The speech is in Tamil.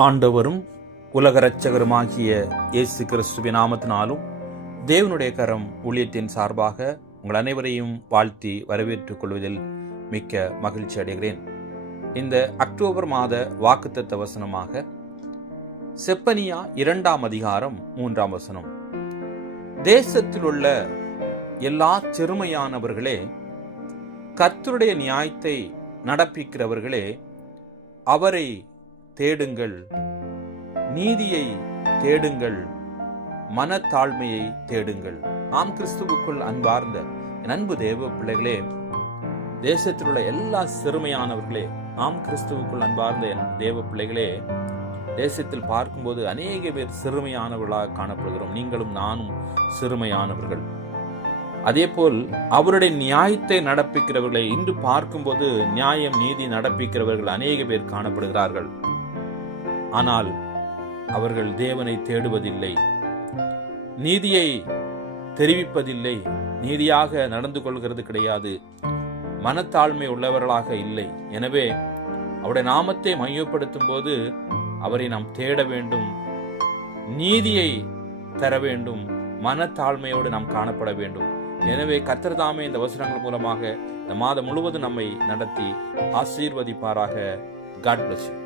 ஆண்டவரும் உலக இரட்சகருமாகிய இயேசு கிறிஸ்துவின் நாமத்தினாலும் தேவனுடைய கரம் ஊழியத்தின் சார்பாக உங்கள் அனைவரையும் வாழ்த்தி வரவேற்றுக் கொள்வதில் மிக்க மகிழ்ச்சி அடைகிறேன். இந்த அக்டோபர் மாத வாக்குத்தத்த வசனமாக செப்பனியா 2 அதிகாரம் 3 வசனம். தேசத்தில் உள்ள எல்லா சிறுமையானவர்களே, கர்த்தருடைய நியாயத்தை நடப்பிக்கிறவர்களே, அவரை தேடுங்கள், நீதியை தேடுங்கள், மனத்தாழ்மையை தேடுங்கள். ஆம், கிறிஸ்துவுக்குள் அன்பார்ந்த என் அன்பு தேவ பிள்ளைகளே, தேசத்தில் உள்ள எல்லா சிறுமையானவர்களே, ஆம் கிறிஸ்துவுக்குள் அன்பார்ந்த என் தேவ பிள்ளைகளே, தேசத்தில் பார்க்கும்போது அநேக பேர் சிறுமையானவர்களாக காணப்படுகிறோம். நீங்களும் நானும் சிறுமையானவர்கள். அதேபோல் அவருடைய நியாயத்தை நடப்பிக்கிறவர்களை இன்று பார்க்கும்போது நியாயம் நீதி நடப்பிக்கிறவர்கள் அநேக பேர் காணப்படுகிறார்கள். ஆனால் அவர்கள் தேவனை தேடுவதில்லை, நீதியை தெரிவிப்பதில்லை, நீதியாக நடந்து கொள்கிறது கிடையாது, மனத்தாழ்மை உள்ளவர்களாக இல்லை. எனவே அவருடைய நாமத்தை மையப்படுத்தும் போது அவரை நாம் தேட வேண்டும், நீதியை தர வேண்டும், மனத்தாழ்மையோடு நாம் காணப்பட வேண்டும். எனவே கர்த்தர் தாமே இந்த வசனங்கள் மூலமாக இந்த மாதம் முழுவதும் நம்மை நடத்தி ஆசீர்வதிப்பாராக. God bless you.